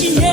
te